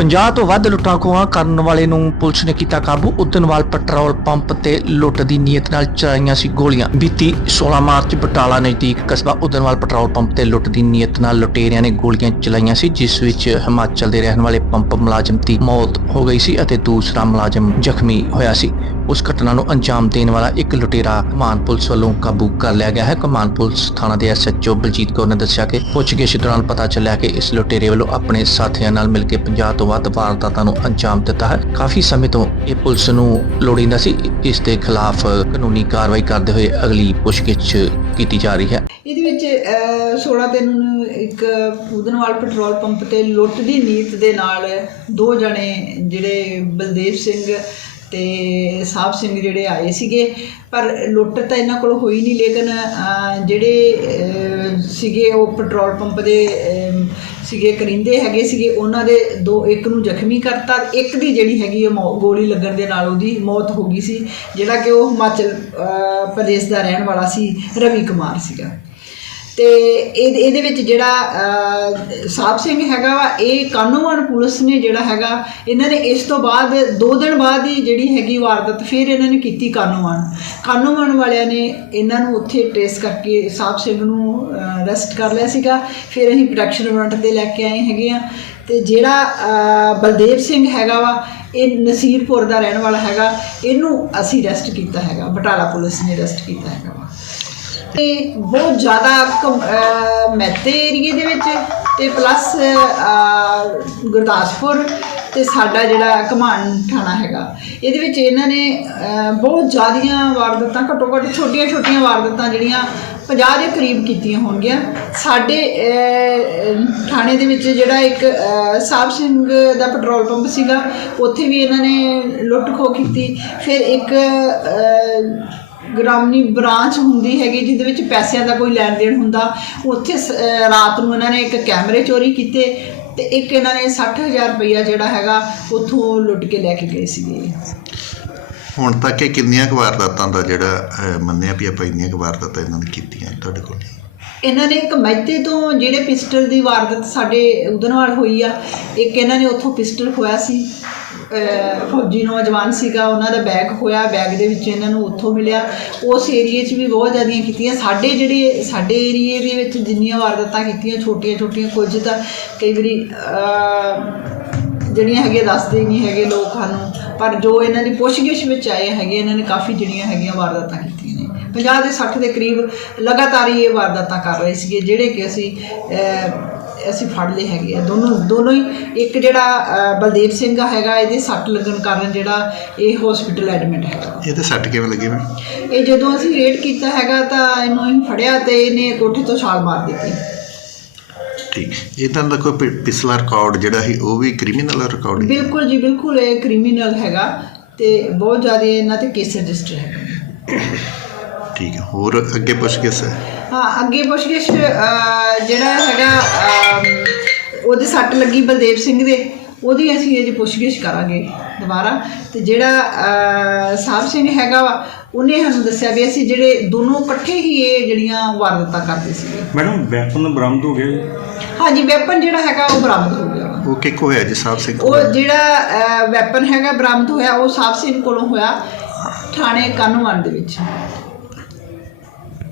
50 ਤੋਂ ਵੱਧ ਲੁੱਟਾਂ ਖੋਹਾਂ ਕਰਨ ਵਾਲੇ ਨੂੰ ਪੁਲਿਸ ਨੇ ਕੀਤਾ ਕਾਬੂ। ਉਦਨਵਾਲ ਪੈਟਰੋਲ ਪੰਪ ਤੇ ਲੁੱਟ ਦੀ ਨੀਅਤ ਨਾਲ ਚਲਾਈਆਂ ਸੀ ਗੋਲੀਆਂ। ਬੀਤੀ 16 ਮਾਰਚ ਬਟਾਲਾ ਨਜ਼ਦੀਕ ਕਸਬਾ ਉਦਨਵਾਲ ਪੈਟਰੋਲ ਪੰਪ ਤੇ ਲੁੱਟ ਦੀ ਨੀਅਤ ਨਾਲ ਲੁਟੇਰਿਆਂ ਨੇ ਗੋਲੀਆਂ ਚਲਾਈਆਂ ਸੀ, ਜਿਸ ਵਿੱਚ ਹਿਮਾਚਲ ਦੇ ਰਹਿਣ ਵਾਲੇ ਪੰਪ ਮੁਲਾਜ਼ਮ ਦੀ ਮੌਤ ਹੋ ਗਈ ਸੀ ਅਤੇ ਦੂਸਰਾ ਮੁਲਾਜ਼ਮ ਜ਼ਖਮੀ ਹੋਇਆ ਸੀ। ਉਸ ਘਟਨਾ ਨੂੰ ਅੰਜਾਮ ਦੇਣ ਵਾਲਾ ਇੱਕ ਲੁਟੇਰਾ ਕਮਾਨ ਪੁਲਿਸ ਵੱਲੋਂ ਕਾਬੂ ਕਰ ਲਿਆ ਗਿਆ ਹੈ। ਕਮਾਨ ਪੁਲਿਸ ਥਾਣਾ ਦੇ ਐਸਐਚਓ ਬਲਜੀਤ ਕੌਰ ਨੇ ਦੱਸਿਆ ਕਿ ਪੁੱਛਗਿੱਛ ਦੌਰਾਨ ਪਤਾ ਚੱਲਿਆ ਕਿ ਇਸ ਲੁਟੇਰੇ ਵੱਲੋਂ ਆਪਣੇ ਸਾਥੀਆਂ ਨਾਲ ਮਿਲ ਕੇ 50 ਤੋਂ ਵੱਧ ਵਾਰਦਾਤਾਂ ਨੂੰ ਅੰਜਾਮ ਦਿੱਤਾ ਹੈ। ਕਾਫੀ ਸਮੇਂ ਤੋਂ ਇਹ ਪੁਲਿਸ ਨੂੰ ਲੋੜੀਂਦਾ ਸੀ। ਇਸ ਦੇ ਖਿਲਾਫ ਕਾਨੂੰਨੀ ਕਾਰਵਾਈ ਕਰਦੇ ਹੋਏ ਅਗਲੀ ਪੁੱਛਗਿੱਛ ਕੀਤੀ ਜਾ ਰਹੀ ਹੈ। ਇਹਦੇ ਵਿੱਚ ਅਹ, 16 ਦਿਨ ਨੂੰ ਇੱਕ ਪੂਦਨਵਾਲ ਪੈਟਰੋਲ ਪੰਪ ਤੇ ਲੁੱਟ ਦੀ ਨੀਤ ਦੇ ਨਾਲ ਦੋ ਜਣੇ ਜਿਹੜੇ ਬਲਦੇਵ ਸਿੰਘ ਤੇ ਸਾਹਿਬ ਸਿੰਘ ਜਿਹੜੇ ਆਏ ਸੀਗੇ, ਪਰ ਲੁੱਟ ਤਾਂ ਇਹਨਾਂ ਕੋਲ ਹੋਈ ਨਹੀਂ, ਲੇਕਿਨ ਜਿਹੜੇ ਸੀਗੇ ਉਹ ਪੈਟਰੋਲ ਪੰਪ ਦੇ ਸੀਗੇ, ਕਰਿੰਦੇ ਹੈਗੇ ਸੀਗੇ, ਉਹਨਾਂ ਦੇ ਦੋ, ਇੱਕ ਨੂੰ ਜ਼ਖਮੀ ਕਰਤਾ, ਇੱਕ ਦੀ ਜਿਹੜੀ ਹੈਗੀ ਉਹ ਮੌ- ਗੋਲੀ ਲੱਗਣ ਦੇ ਨਾਲ ਉਹਦੀ ਮੌਤ ਹੋ ਗਈ ਸੀ, ਜਿਹੜਾ ਕਿ ਉਹ ਹਿਮਾਚਲ ਪ੍ਰਦੇਸ਼ ਦਾ ਰਹਿਣ ਵਾਲਾ ਸੀ, ਰਵੀ ਕੁਮਾਰ ਸੀਗਾ। ਤੇ ਇਹ ਇਹਦੇ ਵਿੱਚ ਜਿਹੜਾ ਸਾਹਿਬ ਸਿੰਘ ਹੈਗਾ ਵਾ, ਇਹ ਕਾਨੂੰਨ ਪੁਲਿਸ ਨੇ ਜਿਹੜਾ ਹੈਗਾ, ਇਹਨਾਂ ਨੇ ਇਸ ਤੋਂ ਬਾਅਦ 2 ਦਿਨ ਬਾਅਦ ਹੀ ਜਿਹੜੀ ਹੈਗੀ ਵਾਰਦਾਤ ਫਿਰ ਇਹਨਾਂ ਨੇ ਕੀਤੀ ਕਾਨੂੰਨ। ਕਾਨੂੰਨ ਵਾਲਿਆਂ ਨੇ ਇਹਨਾਂ ਨੂੰ ਉੱਥੇ ਟ੍ਰੇਸ ਕਰਕੇ ਸਾਹਿਬ ਸਿੰਘ ਨੂੰ ਅਰੈਸਟ ਕਰ ਲਿਆ ਸੀਗਾ। ਫਿਰ ਅਸੀਂ ਪ੍ਰੋਡਕਸ਼ਨ ਵਾਰੰਟ ਤੇ ਲੈ ਕੇ ਆਏ ਹੈਗੇ ਆ ਤੇ ਜਿਹੜਾ ਬਲਦੇਵ ਸਿੰਘ ਹੈਗਾ ਵਾ, ਇਹ ਨਸੀਰਪੁਰ ਦਾ ਰਹਿਣ ਵਾਲਾ ਹੈਗਾ। ਇਹਨੂੰ ਅਸੀਂ ਅਰੈਸਟ ਕੀਤਾ ਹੈਗਾ, ਬਟਾਲਾ ਪੁਲਿਸ ਨੇ ਅਰੈਸਟ ਕੀਤਾ ਹੈਗਾ ਵਾ। ਤੇ ਬਹੁਤ ਜ਼ਿਆਦਾ ਘੁੰਮ- ਅਹ, ਮਹਿਤੇ ਏਰੀਏ ਦੇ ਵਿੱਚ ਤੇ ਪਲੱਸ ਗੁਰਦਾਸਪੁਰ ਤੇ ਸਾਡਾ ਜਿਹੜਾ ਘਮਾਨ ਥਾਣਾ ਹੈਗਾ। ਇਹਦੇ ਵਿੱਚ ਇਹਨਾਂ ਨੇ ਬਹੁਤ ਜ਼ਿਆਦੀਆਂ ਵਾਰਦਾਤਾਂ ਘੱਟੋ ਘੱਟ ਛੋਟੀਆਂ ਛੋਟੀਆਂ ਵਾਰਦਾਤਾਂ ਜਿਹੜੀਆਂ 50 ਦੇ ਕਰੀਬ ਕੀਤੀਆਂ ਹੋਣਗੀਆਂ। ਸਾਡੇ ਥਾਣੇ ਦੇ ਵਿੱਚ ਜਿਹੜਾ ਇੱਕ ਸਾਹਿਬ ਸਿੰਘ ਦਾ ਪੈਟਰੋਲ ਪੰਪ ਸੀਗਾ, ਉੱਥੇ ਵੀ ਇਹਨਾਂ ਨੇ ਲੁੱਟ ਖੋਹ ਕੀਤੀ। ਫਿਰ ਇੱਕ ਗ੍ਰਾਮਨੀ ਬ੍ਰਾਂਚ ਹੁੰਦੀ ਹੈਗੀ ਜਿਹਦੇ ਵਿੱਚ ਪੈਸਿਆਂ ਦਾ ਕੋਈ ਲੈਣ ਦੇਣ ਹੁੰਦਾ। ਉੱਥੇ ਰਾਤ ਨੂੰ ਇਹਨਾਂ ਨੇ ਇੱਕ ਕੈਮਰੇ ਚੋਰੀ ਕੀਤੇ ਤੇ ਇੱਕ ਇਹਨਾਂ ਨੇ 60000 ਰੁਪਈਆ ਜਿਹੜਾ ਹੈਗਾ ਉੱਥੋਂ ਲੁੱਟ ਕੇ ਲੈ ਕੇ ਗਏ ਸੀਗੇ। ਹੁਣ ਤੱਕ ਇਹ ਕਿੰਨੀਆਂ ਕੁ ਵਾਰਦਾਤਾਂ ਦਾ ਜਿਹੜਾ ਮੰਨਿਆ ਵੀ ਆਪਾਂ ਇੰਨੀਆਂ ਕੁ ਵਾਰਦਾਤਾਂ ਇਹਨਾਂ ਨੇ ਕੀਤੀਆਂ ਤੁਹਾਡੇ ਕੋਲ? ਇਹਨਾਂ ਨੇ ਇੱਕ ਮਹਿਤੇ ਤੋਂ ਜਿਹੜੇ ਪਿਸਟਲ ਦੀ ਵਾਰਦਾਤ ਸਾਡੇ ਉਹਦੇ ਨਾਲ ਹੋਈ ਆ ਇੱਕ ਇਹਨਾਂ ਨੇ ਉੱਥੋਂ ਪਿਸਟਲ ਖੋਇਆ ਸੀ। ਫੌਜੀ ਨੌਜਵਾਨ ਸੀਗਾ, ਉਹਨਾਂ ਦਾ ਬੈਗ ਹੋਇਆ ਬੈਗ ਦੇ ਵਿੱਚ ਇਹਨਾਂ ਨੂੰ ਉੱਥੋਂ ਮਿਲਿਆ। ਉਸ ਏਰੀਏ 'ਚ ਵੀ ਬਹੁਤ ਜ਼ਿਆਦੀਆਂ ਕੀਤੀਆਂ। ਸਾਡੇ ਜਿਹੜੇ, ਸਾਡੇ ਏਰੀਏ ਦੇ ਵਿੱਚ ਜਿੰਨੀਆਂ ਵਾਰਦਾਤਾਂ ਕੀਤੀਆਂ ਛੋਟੀਆਂ ਛੋਟੀਆਂ ਕੁਝ ਤਾਂ ਕਈ ਵਾਰੀ ਜਿਹੜੀਆਂ ਹੈਗੀਆਂ ਦੱਸਦੇ ਨਹੀਂ ਹੈਗੇ ਲੋਕ ਸਾਨੂੰ। ਪਰ ਜੋ ਇਹਨਾਂ ਦੀ ਪੁੱਛਗਿੱਛ ਵਿੱਚ ਆਏ ਹੈਗੇ, ਇਹਨਾਂ ਨੇ ਕਾਫੀ ਜਿਹੜੀਆਂ ਹੈਗੀਆਂ ਵਾਰਦਾਤਾਂ ਕੀਤੀਆਂ ਨੇ। 50 ਦੇ 60 ਦੇ ਕਰੀਬ ਲਗਾਤਾਰ ਹੀ ਇਹ ਵਾਰਦਾਤਾਂ ਕਰ ਰਹੇ ਸੀਗੇ, ਜਿਹੜੇ ਕਿ ਅਸੀਂ ਅਸੀਂ ਫੜ ਲਏ ਹੈਗੇ ਆ। ਦੋਨੋਂ ਦੋਨੋਂ ਹੀ ਇੱਕ ਜਿਹੜਾ ਬਲਦੇਵ ਸਿੰਘ ਹੈਗਾ ਇਹਦੇ ਸੱਟ ਲੱਗਣ ਕਾਰਨ ਜਿਹੜਾ ਇਹ ਹਸਪੀਟਲ ਐਡਮਿਟ ਹੈਗਾ। ਇਹ ਤੇ ਸੱਟ ਕਿਵੇਂ ਲੱਗੀ ਮੈਂ ਇਹ ਜਦੋਂ ਅਸੀਂ ਰੇਡ ਕੀਤਾ ਹੈਗਾ ਤਾਂ ਇਹਨੂੰ ਅਸੀਂ ਫੜਿਆ ਤੇ ਇਹਨੇ ਕੋਠੇ ਤੋਂ ਛਾਲ ਮਾਰ ਦਿੱਤੀ। ਠੀਕ। ਇਹਨਾਂ ਦਾ ਕੋਈ ਪਿਛਲਾ ਰਿਕਾਰਡ ਜਿਹੜਾ ਸੀ ਉਹ ਵੀ ਕ੍ਰਿਮੀਨਲ ਰਿਕਾਰਡ ਬਿਲਕੁਲ ਜੀ ਬਿਲਕੁਲ ਇਹ ਕ੍ਰਿਮੀਨਲ ਹੈਗਾ ਤੇ ਬਹੁਤ ਜ਼ਿਆਦਾ ਇਹਨਾਂ ਤੇ ਕੇਸ ਰਜਿਸਟਰ ਹੈਗਾ ਠੀਕ ਹੈ। ਹੋਰ ਅੱਗੇ ਪੁੱਛ ਕੇ ਸਰ ਹਾਂ ਅੱਗੇ ਪੁੱਛਗਿੱਛ ਅਹ, ਜਿਹੜਾ ਹੈਗਾ ਉਹਦੇ ਸੱਟ ਲੱਗੀ ਬਲਦੇਵ ਸਿੰਘ ਦੇ ਉਹਦੀ ਅਸੀਂ ਇਹ ਪੁੱਛਗਿੱਛ ਕਰਾਂਗੇ ਦੁਬਾਰਾ। ਤੇ ਜਿਹੜਾ ਸਾਹਿਬ ਸਿੰਘ ਹੈਗਾ ਵਾ ਉਹਨੇ ਸਾਨੂੰ ਦੱਸਿਆ ਵੀ ਅਸੀਂ ਜਿਹੜੇ ਦੋਨੋਂ ਇਕੱਠੇ ਹੀ ਇਹ ਜਿਹੜੀਆਂ ਵਾਰਦਾਤਾਂ ਕਰਦੇ ਸੀਗੇ। ਮੈਡਮ ਵੈਪਨ ਬਰਾਮਦ ਹੋ ਗਿਆ ਜੀ? ਹਾਂਜੀ ਵੈਪਨ ਜਿਹੜਾ ਹੈਗਾ ਉਹ ਬਰਾਮਦ ਹੋ ਗਿਆ। ਉਹ ਕਿੱਕੋ ਹੋਇਆ ਜੀ ਸਾਹਿਬ ਸਿੰਘ ਉਹ ਜਿਹੜਾ ਵੈਪਨ ਹੈਗਾ ਬਰਾਮਦ ਹੋਇਆ ਉਹ ਸਾਹਿਬ ਸਿੰਘ ਕੋਲੋਂ ਹੋਇਆ ਥਾਣੇ ਕਾਨੂੰਨ ਦੇ ਵਿੱਚ।